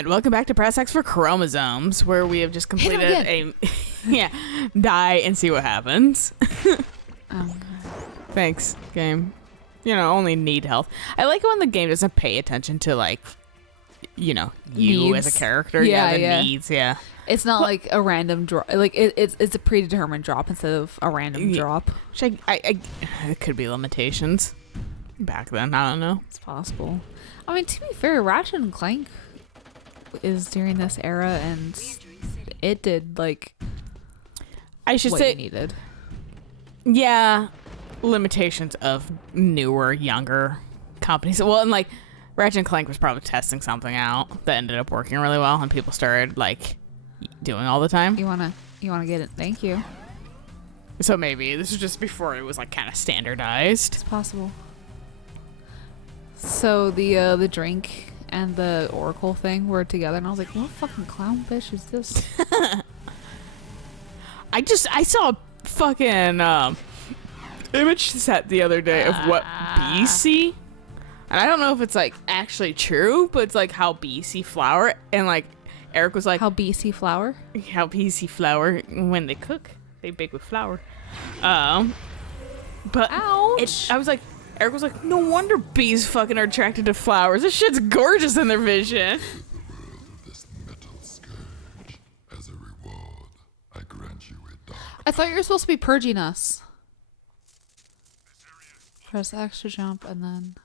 And welcome back to Press X for Chromosomes, where we have just completed a die and see what happens. Thanks, game. Only need health. I like when the game doesn't pay attention to you needs. As a character. Needs. Yeah. It's not like a random drop. Like it's a predetermined drop instead of a random drop. Which it could be limitations back then. I don't know. It's possible. I mean, to be fair, Ratchet and Clank is during this era, and it did I should what say you needed. Yeah, limitations of newer, younger companies. Well, and Ratchet and Clank was probably testing something out that ended up working really well, and people started doing all the time. You wanna get it? Thank you. So maybe this was just before it was kind of standardized. It's possible. So the drink and the Oracle thing were together, and I was like, what fucking clown bitch is this? I saw a fucking image set the other day of what bees see. And I don't know if it's actually true, but it's how bees see flour. And Eric was like, how bees see flour? How bees see flour when they cook. They bake with flour. But ouch. I was like, Eric was like, no wonder bees fucking are attracted to flowers. This shit's gorgeous in their vision. As a reward, I grant you a dark. I thought you were supposed to be purging us. Press X to jump, and then...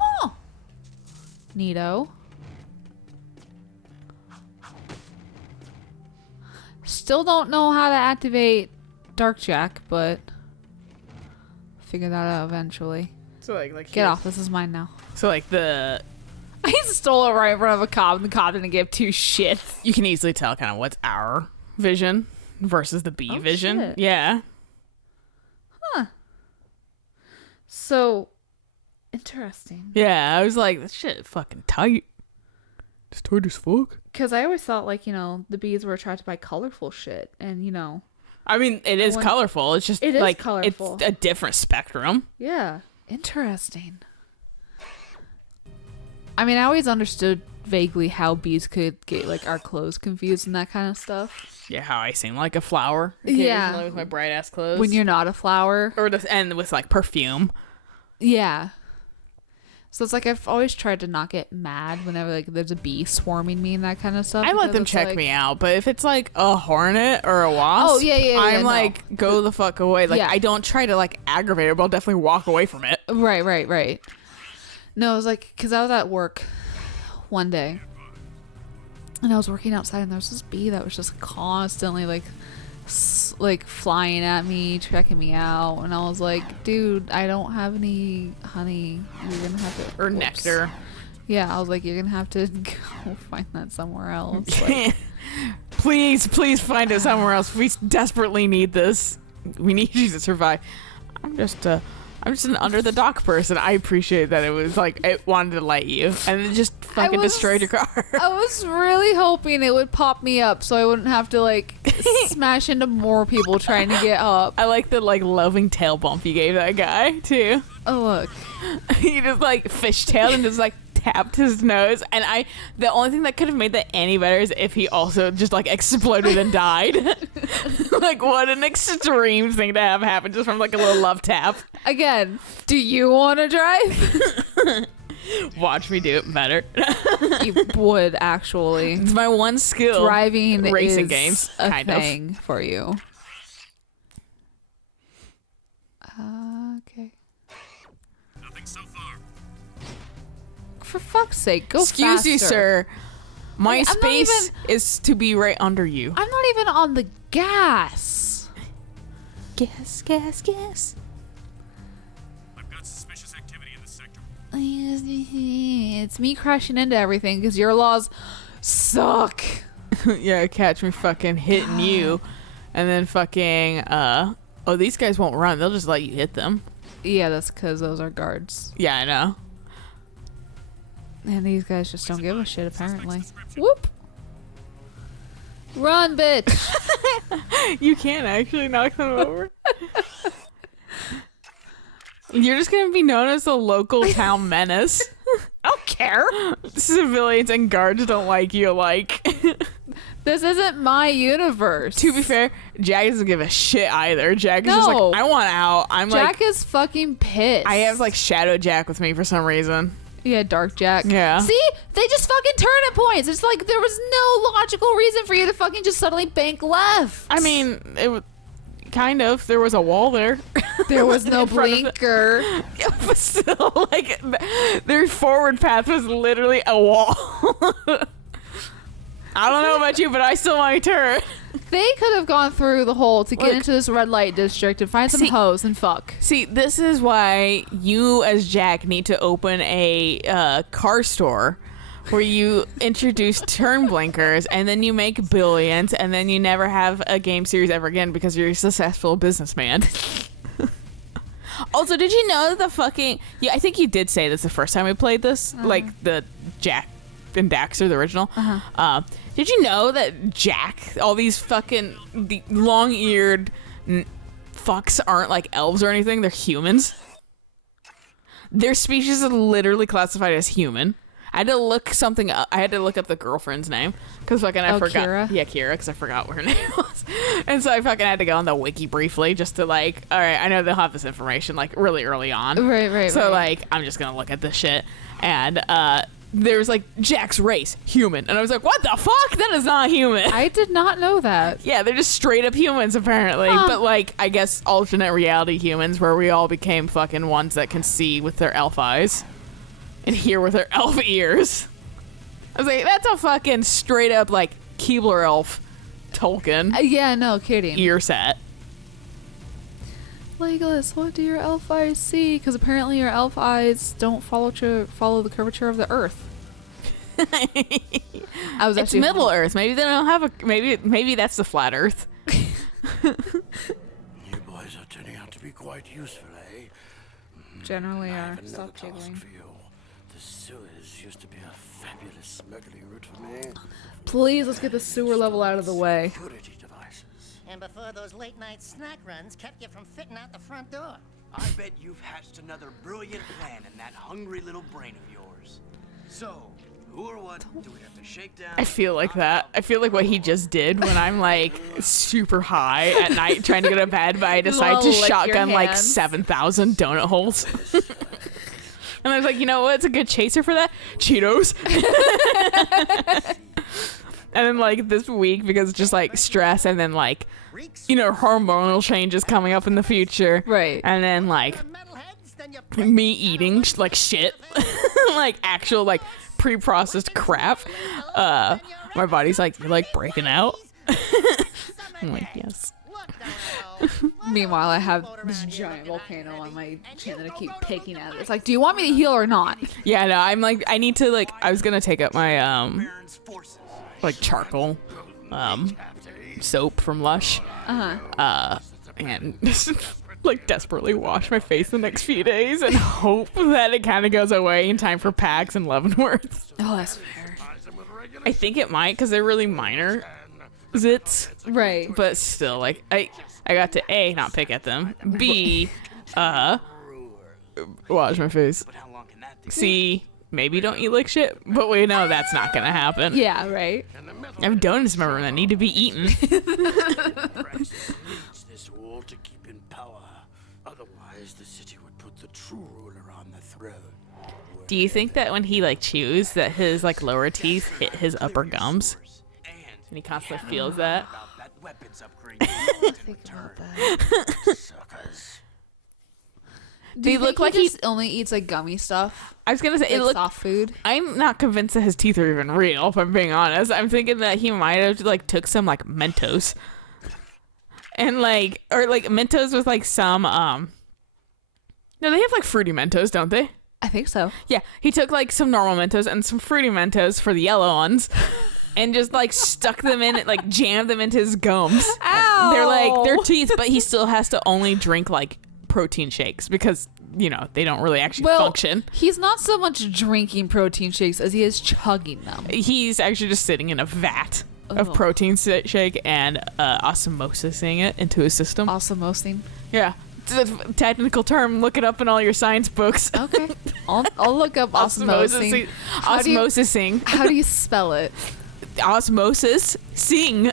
Oh! Neato. Still don't know how to activate Dark Jack, but... figure that out eventually. So get off, this is mine now. So the... I stole it right in front of a cop, and the cop didn't give two shits. You can easily tell kind of what's our vision versus the bee vision. Shit. Yeah. Huh. So, interesting. Yeah, I was like, this shit is fucking tight. It's tight as fuck. Because I always thought, the bees were attracted by colorful shit, and, I mean, it is colorful. It's just, it is colorful. It's a different spectrum. Yeah. Interesting. I mean, I always understood vaguely how bees could get, our clothes confused and that kind of stuff. Yeah, how I seem like a flower. Yeah. With my bright-ass clothes. When you're not a flower. And with, perfume. Yeah. So it's I've always tried to not get mad whenever there's a bee swarming me and that kind of stuff. I let them check me out, but if it's a hornet or a wasp, I'm go the fuck away. I don't try to aggravate it, but I'll definitely walk away from it. Right. No, it was because I was at work one day and I was working outside, and there was this bee that was just constantly flying at me, checking me out, and I was like, dude, I don't have any honey. You're gonna have to or nectar. Yeah, I was like, you're gonna have to go find that somewhere else. Please find it somewhere else. We desperately need this. We need you to survive. I'm just an under the dock person. I appreciate that it was it wanted to light you, and it just fucking destroyed your car. I was really hoping it would pop me up so I wouldn't have to smash into more people trying to get up. I like the loving tail bump you gave that guy too. Oh look, he just fishtailed and just tapped his nose, and the only thing that could have made that any better is if he also just exploded and died. What an extreme thing to have happen just from a little love tap. Again, do you want to drive? Watch me do it better. You would actually. It's my one skill. Driving racing is games a kind thing of for you. Okay. Nothing so far. For fuck's sake, go Excuse faster. you, sir. My space is to be right under you. I'm not even on the gas. Gas. I've got suspicious activity in the sector. It's me crashing into everything because your laws suck. Yeah, catch me fucking hitting you, and then fucking these guys won't run. They'll just let you hit them. Yeah, that's because those are guards. Yeah, I know. And these guys just don't give a shit, apparently. Whoop! Run, bitch! You can't actually knock them over. You're just gonna be known as the local town menace. I'll care. Civilians and guards don't like you alike. This isn't my universe. To be fair, Jack doesn't give a shit either. Jack is just No. like, I want out. I'm Jack like, is fucking pissed. I have like Shadow Jack with me for some reason. Yeah, Dark Jack. Yeah. See? They just fucking turn at points. It's like there was no logical reason for you to fucking just suddenly bank left. I mean, kind of. There was a wall there. There was no in front of blinker. Yeah, but still, like, their forward path was literally a wall. I don't know about you, but I still want to turn. They could have gone through the hole to get Look. into this red light district and find some See- hoes and fuck. See, this is why you, as Jack, need to open a car store where you introduce turn blinkers and then you make billions and then you never have a game series ever again because you're a successful businessman. Also, did you know that the fucking... Yeah, I think you did say this the first time we played this, like the Jack and Daxter, the original. Did you know that Jack, all these fucking the long-eared fucks aren't like elves or anything? They're humans. Their species is literally classified as human. I had to look something up. I had to look up the girlfriend's name because fucking I forgot. Kira? Yeah, Kira, because I forgot what her name was. And so I fucking had to go on the wiki briefly just to like, all right, I know they'll have this information like really early on. Right. So like, I'm just gonna look at this shit, and there's like Jack's race, human, and I was like, what the fuck? That is not human. I did not know that. Yeah, they're just straight up humans apparently. Huh. But like, I guess alternate reality humans where we all became fucking ones that can see with their elf eyes and hear with their elf ears. I was like, that's a fucking straight up like Keebler elf Tolkien Yeah, no kidding. ear set. Legolas, what do your elf eyes see? Because apparently your elf eyes don't follow the curvature of the earth. I was It's actually Middle Earth. Maybe they don't have a maybe that's the flat Earth. You boys are turning out to be quite useful, eh? generally I are. have another Stop task giggling. for you. The sewers used to be a fabulous smuggling route for me. Please, let's get the sewer level out of the way. Security devices. And before those late-night snack runs kept you from fitting out the front door. I bet you've hatched another brilliant plan in that hungry little brain of yours. So, who or what do we have to shake down? I feel like that. I feel like what he just did when I'm like super high at night trying to go to bed, but I decide to Lick your shotgun like hands. 7,000 donut holes. And I was like, you know what's a good chaser for that? Cheetos. And then like this week, because it's just like stress and then like, you know, hormonal changes coming up in the future. Right. And then like Metalheads, then you me eating like shit, like actual like pre-processed crap. My body's like, you're like breaking out. I'm like, yes. Meanwhile, I have this giant volcano on my chin that I keep picking at. It's like, do you want me to heal or not? Yeah, no, I'm like, I need to like, I was gonna take up my Baron's forces. like charcoal soap from Lush, and like desperately wash my face the next few days and hope that it kind of goes away in time for PAX and Leavenworth. Oh, that's fair. I think it might because they're really minor zits, Right. but still, like I got to A, not pick at them, B, wash my face, But how long can that take? C, maybe don't eat like shit, but we know that's not gonna happen. Yeah, right. I have donuts, remember, that need to be eaten. Needs this all to keep in power. Otherwise, the city would put the true ruler on the throne. Do you think that when he like chews that his like lower teeth hit his upper gums and he constantly feels that? About that weapons upgrade. Think about that. Suckers. Do you look think like he he- just only eats like gummy stuff? I was gonna say it Like looked. soft food? I'm not convinced that his teeth are even real. If I'm being honest, I'm thinking that he might have like took some like Mentos, and like or like Mentos with like some No, they have like fruity Mentos, don't they? I think so. Yeah, he took like some normal Mentos and some fruity Mentos for the yellow ones, and just like stuck them in it, like jammed them into his gums. Ow! They're like they're teeth, but he still has to only drink like protein shakes because you know they don't really actually function. He's not so much drinking protein shakes as he is chugging them. He's actually just sitting in a vat of Oh. protein shake and osmosising it into his system. Osmosing. Yeah, technical term. Look it up in all your science books. Okay. I'll look up osmosing. Osmosising. How do you spell it? Osmosis. Sing.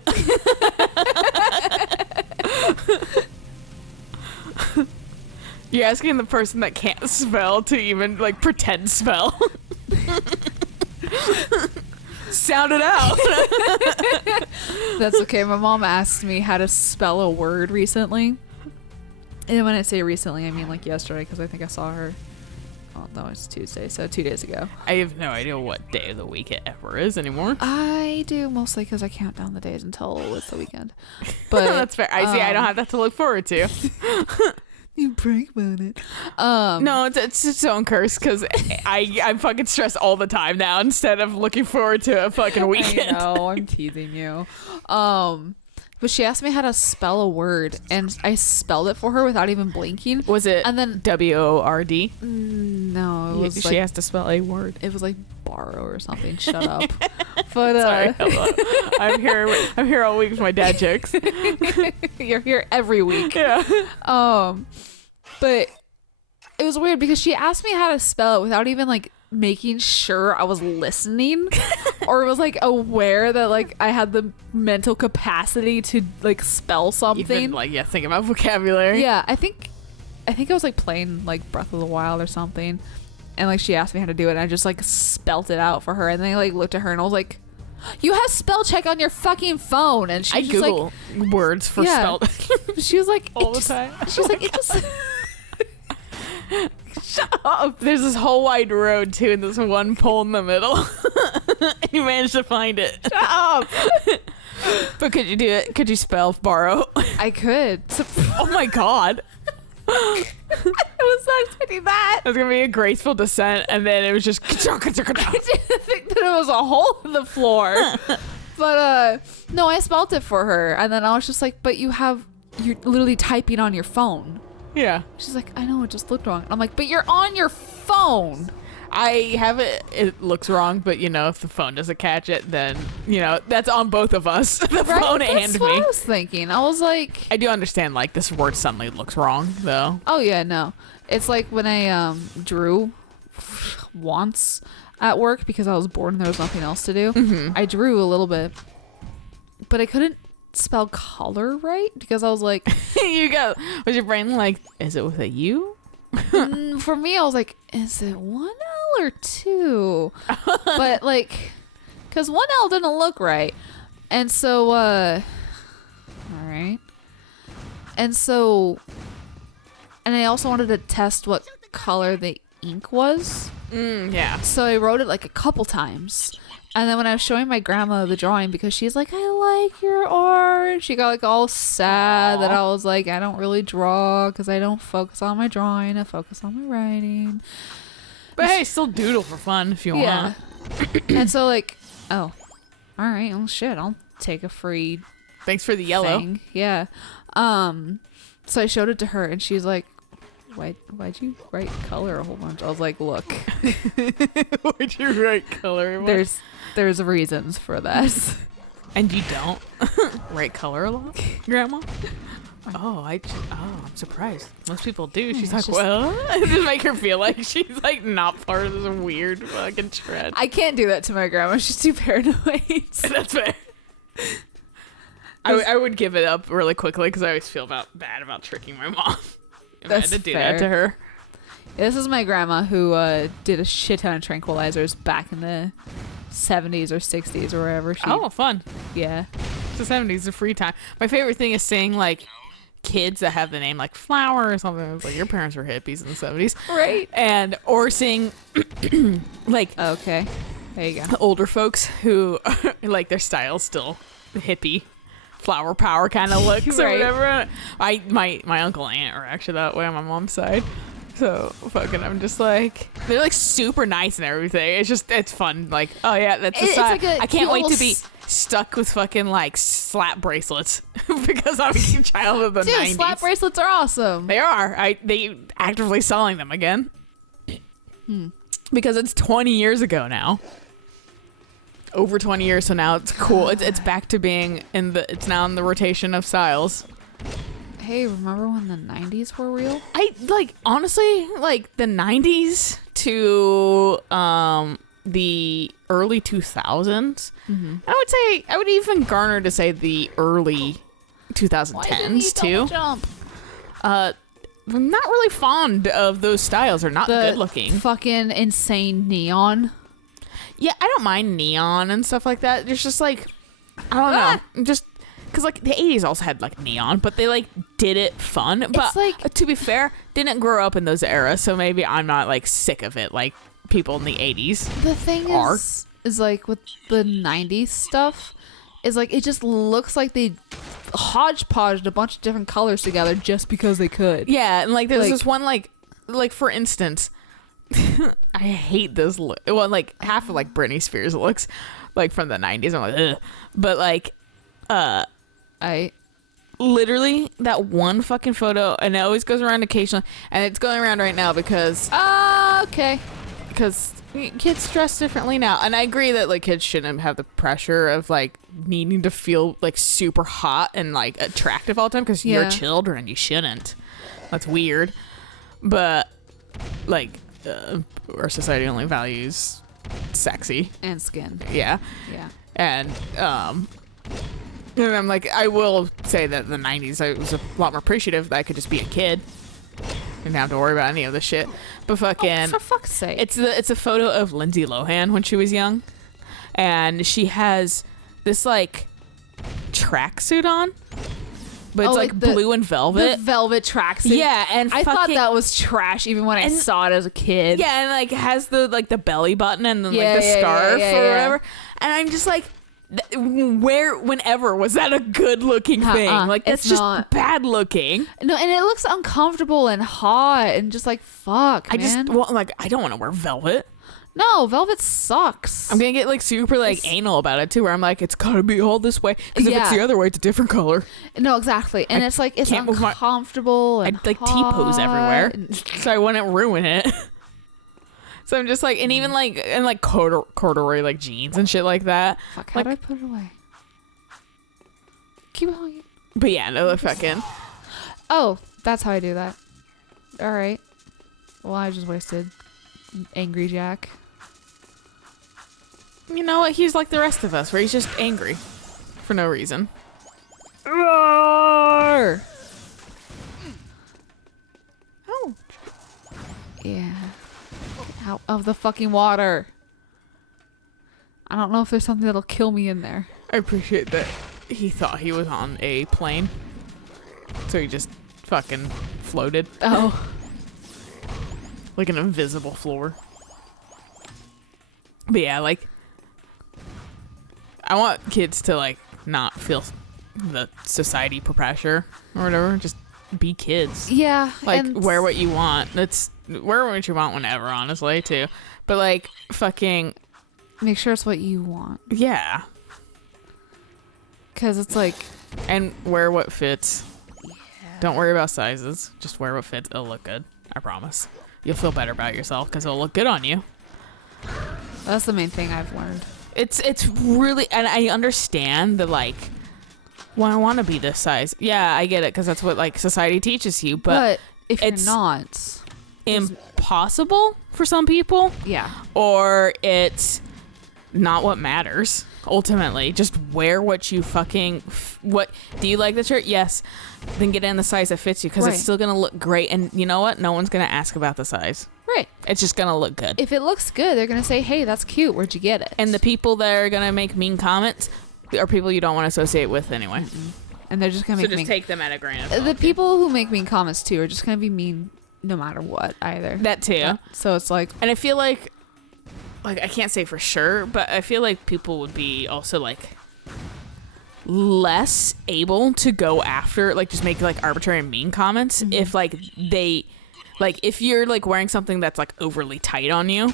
You're asking the person that can't spell to even like pretend spell. Sound it out. That's okay. My mom asked me how to spell a word recently. And when I say recently, I mean like yesterday because I think I saw her. Oh, no, it's Tuesday, so 2 days ago. I have no idea what day of the week it ever is anymore. I do mostly because I count down the days until it's the weekend. But That's fair. I see. I don't have that to look forward to. You brag about it. No, it's its own curse because I'm fucking stressed all the time now instead of looking forward to a fucking weekend. I know, I'm teasing you. But she asked me how to spell a word, and I spelled it for her without even blinking. Was it And then WORD? no, it was She like has to spell a word. it was like borrow or something. Shut up. But Sorry, hello. I'm here all week with my dad jokes. you're here every week. Yeah. But it was weird because she asked me how to spell it without even like making sure I was listening or was like aware that like I had the mental capacity to like spell something. Even think about vocabulary. Yeah, I think I was like playing like Breath of the Wild or something, and like she asked me how to do it, and I just like spelt it out for her, and then I like looked at her and I was like, "You have spell check on your fucking phone," and she I was just Google words for Yeah. spelled. she was like All "It the just-" time. She was like, "It just." Shut up. There's this whole wide road too, and there's one pole in the middle. And you managed to find it. Shut up. But could you do it? Could you spell borrow? I could. Oh my god. I was not expecting that. It was gonna be a graceful descent, and then it was just. I didn't think that it was a hole in the floor. But no, I spelt it for her, and then I was just like, "But you're literally typing on your phone." Yeah. She's like, "I know, it just looked wrong." I'm like, "But you're on your phone." I have it. It looks wrong, but if the phone doesn't catch it, then that's on both of us, the phone That's and what me. I was thinking. I was like, I do understand this word suddenly looks wrong though. "Oh yeah, no." It's like when I drew once at work because I was bored and there was nothing else to do. Mm-hmm. I drew a little bit, but I couldn't spell color right because I was like, Was your brain like, is it with a U? for me, I was like, is it one L or two? But like, because one L didn't look right. And so, all right. And so, and I also wanted to test what color the ink was. Yeah. So I wrote it like a couple times. And then when I was showing my grandma the drawing, because she's like, "I like your art," she got like all sad that I was like, "I don't really draw because I don't focus on my drawing. I focus on my writing." But hey, still doodle for fun if you Yeah. want. And so like, oh, all right, well shit, I'll take a free Thanks for the yellow. thing. Yeah. So I showed it to her, and she's like, Why'd you write color a whole bunch? I was like, look, Why'd you write color? there's reasons for that. And you don't write color a lot, Grandma? I'm surprised. Most people do. She's like, it's just- well, just make her feel like she's like not part of this weird fucking trend. I can't do that to my grandma. She's too paranoid. That's fair. I would give it up really quickly because I always feel bad about tricking my mom. If I had That's to do fair. that to her. This is my grandma who did a shit ton of tranquilizers back in the 70s or 60s or wherever she. Oh, fun. Yeah. It's the 70s, the free time. My favorite thing is seeing like kids that have the name like Flower or something. It's like your parents were hippies in the 70s. Right. Or seeing like Okay. There you go. older folks who like their style's still hippie. Flower power kind of looks or Right. whatever. My uncle and aunt are actually that way on my mom's side. So fucking I'm just like they're like super nice and everything. It's fun. Like, oh yeah, that's the It's side. like a I can't cute wait to little be stuck with fucking like slap bracelets because I'm a child of the Dude, 90s. slap bracelets are awesome. They are. They actively selling them again. Because it's 20 years ago now. Over 20 years, so now it's cool. It's back to being it's now in the rotation of styles. Hey, remember when the 90s were real? I like honestly like the 90s to the early 2000s. I would say I would even garner to say the early 2010s too. Jump? I'm not really fond of those styles. They're not The good looking. fucking insane neon. Yeah, I don't mind neon and stuff like that. It's just like I don't know, just because like the 80s also had like neon, but they like did it fun. But like- to be fair, didn't grow up in those eras, so maybe I'm not like sick of it like people in the 80s. The thing Are. is like with the 90s stuff, is like it just looks like they hodgepodged a bunch of different colors together just because they could. Yeah, and like there's Like- this one like for instance, I hate this look. Well, like half of like Britney Spears looks like from the 90s. I'm like, ugh. But like, literally that one fucking photo, and it always goes around occasionally, and it's going around right now because Okay. kids dress differently now, and I agree that like kids shouldn't have the pressure of like needing to feel like super hot and like attractive all the time because you're Yeah. children. You shouldn't. That's weird. But like our society only values sexy. And skin. Yeah. Yeah. And I'm like, I will say that in the 90s I was a lot more appreciative that I could just be a kid. Didn't have to worry about any of this shit. But fucking For fuck's sake. it's a photo of Lindsay Lohan when she was young, and she has this like tracksuit on, but it's like the- blue and the velvet. velvet tracksuit. Yeah, and I thought fucking- that was trash even when I And- saw it as a kid. Yeah, and like has the like the belly button and then Yeah, like the yeah, scarf yeah, or yeah. whatever. And I'm just like, whenever was that a good looking thing? Like that's it's just not. bad looking. No, and it looks uncomfortable and hot and just like fuck, I man. just like I don't want to wear velvet. No, velvet sucks. I'm gonna get like super like anal about it too, where I'm like, it's gotta be all this way because if it's Yeah. the other way, it's a different color. No, exactly. And it's like it's can't move my- uncomfortable and I'd like T-pose everywhere, hot. so I wouldn't ruin it. So I'm just like, and even like and like corduroy like jeans and shit like that. Fuck, how Like, do I put it away? Keep it on. but yeah, no, the fucking. Oh, that's how I do that. All right. Well, I just wasted Angry Jack. You know what? He's like the rest of us, where he's just angry for no reason. Roar! Oh. Yeah. Out of the fucking water. I don't know if there's something that'll kill me in there. I appreciate that he thought he was on a plane, so he just fucking floated Oh. like an invisible floor. But yeah, like I want kids to like not feel the society pressure or whatever. Just be kids. Yeah. Like and wear what you want. That's wear what you want whenever, honestly, too. But like fucking make sure it's what you want. yeah, Because it's like, and wear what fits. Don't worry about sizes. Just wear what fits. It'll look good. I promise. You'll feel better about yourself because it'll look good on you. that's the main thing I've learned. It's really, and I understand that like, well, I want to be this size. Yeah, I get it because that's what like society teaches you. But if you're it's not, impossible for some people, yeah. or it's not what matters. Ultimately, just wear what you fucking. What do you like the shirt? Yes, then get in the size that fits you because Right. it's still gonna look great. And you know what? No one's gonna ask about the size. Right. It's just gonna look good. If it looks good, they're going to say, hey, that's cute. Where'd you get it? And the people that are gonna make mean comments are people you don't want to associate with anyway. And they're just going So to just make take them at a grain of salt. the people who make mean comments too are just going to be mean no matter what either. That too. So it's like, And I feel like I can't say for sure, but I feel like people would be also like less able to go after like just make like arbitrary and mean comments if like they like if you're like wearing something that's like overly tight on you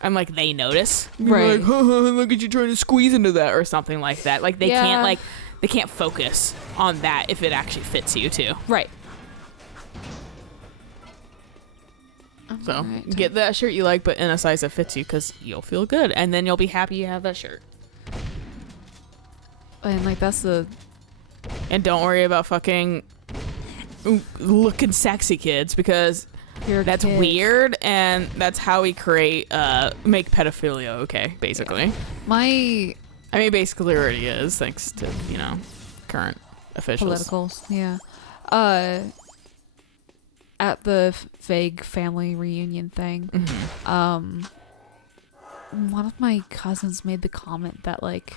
and like they notice. Right. Like, look at you trying to squeeze into that or something like that. Like they Yeah. can't like they can't focus on that if it actually fits you too. right. So Alright. get that shirt you like, but in a size that fits you, because you'll feel good, and then you'll be happy you have that shirt. And like that's the And don't worry about fucking looking sexy kids, because You're a that's kid. weird, and that's how we make pedophilia okay, basically. My I mean, basically it already is, thanks to, current officials. politicals, yeah. At the vague family reunion thing, one of my cousins made the comment that, like,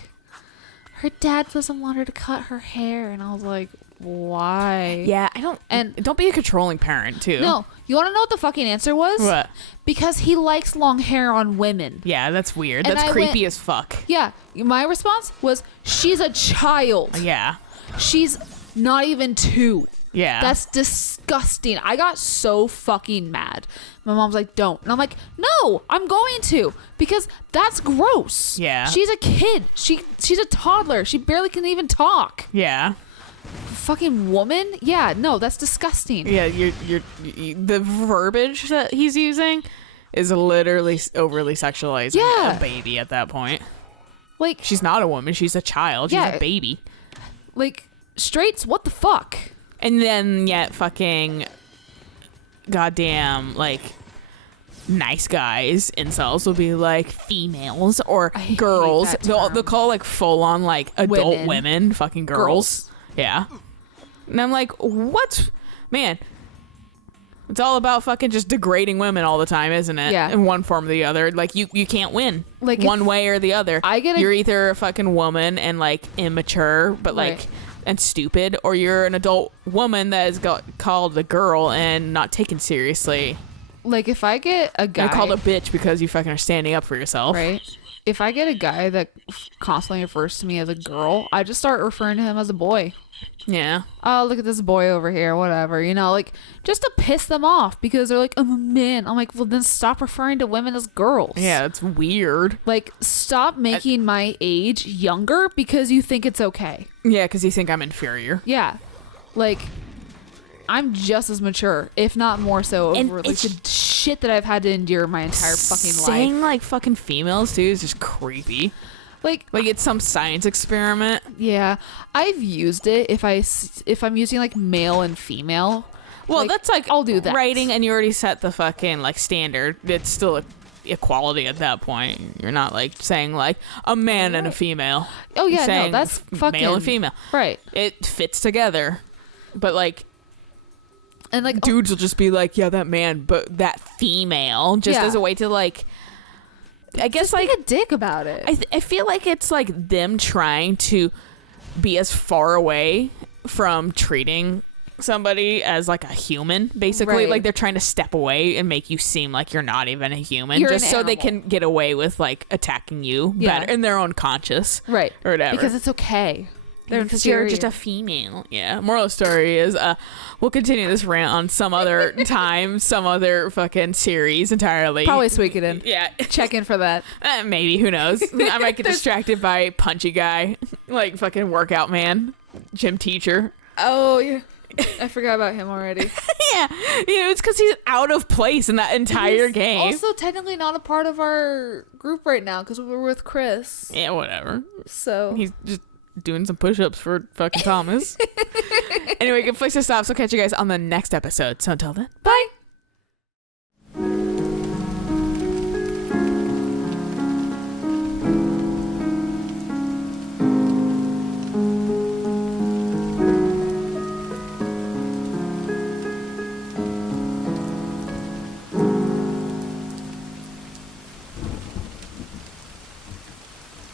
her dad doesn't want her to cut her hair, and I was like, why? Yeah, And don't be a controlling parent, too. no, you want to know what the fucking answer was? What? Because he likes long hair on women. Yeah, that's weird. And That's I creepy went- as fuck. Yeah, my response was, she's a child. Yeah. She's not even 2. Yeah. That's disgusting. I got so fucking mad. My mom's like, don't. And I'm like, no, I'm going to. Because that's gross. Yeah. She's a kid. She's a toddler. She barely can even talk. Yeah. Fucking woman? Yeah, no, that's disgusting. Yeah, you're the verbiage that he's using is literally overly sexualizing Yeah. a baby at that point. Like, She's not a woman. She's a child. She's Yeah. a baby. like, straights, what the fuck? And then yet fucking goddamn, like, nice guys, incels will be like females or I hate girls. that They'll term. call like full on like adult women fucking girls. Girls. Yeah. And I'm like, what? Man, it's all about fucking just degrading women all the time, isn't it? Yeah. In one form or the other. Like, you can't win. Like, one if way or the other. You're either a fucking woman and like immature, but like Right. and stupid, or you're an adult woman that is called a girl and not taken seriously. Like, if I get a guy... You're called a bitch because you fucking are standing up for yourself. Right? If I get a guy that constantly refers to me as a girl, I just start referring to him as a boy. Yeah. Oh, look at this boy over here, whatever, like, just to piss them off because they're like, I'm a man. I'm like, well, then stop referring to women as girls. Yeah, it's weird. Like, stop making my age younger because you think it's okay. Yeah, because you think I'm inferior. Yeah. Like, I'm just as mature, if not more so, And over like it's- the shit that I've had to endure my entire fucking Saying life. like fucking females too is just creepy. Like, it's some science experiment. yeah, I've used it if I'm using like male and female. Well, Like, that's like I'll do that. writing, and you already set the fucking like standard. It's still equality at that point. You're not like saying like a man and a female. Oh You're yeah, no, saying that's fucking male and female. right. It fits together, but like And like, dudes will just be like, yeah, that man, but that female, just Yeah. as a way to like, I guess just like be a dick about it. I feel like it's like them trying to be as far away from treating somebody as like a human, basically. Right. Like they're trying to step away and make you seem like you're not even a human, You're just an so they animal. can get away with like attacking you Yeah. better in their own conscious, Right. or whatever. Because it's okay. They're Because you're just a inferior. female. Yeah. Moral of the story is we'll continue this rant on some other time, some other fucking series entirely. Probably Suikoden. Yeah. Check in for that. Maybe, who knows? I might get distracted by punchy guy, like fucking workout man, gym teacher. Oh yeah. I forgot about him already. Yeah, it's because he's out of place in that entire He's game. Also, technically not a part of our group right now because we're with Chris. Yeah, whatever. So He's just doing some push-ups for fucking Thomas. Anyway, good place to stop. So catch you guys on the next episode. So until then, bye.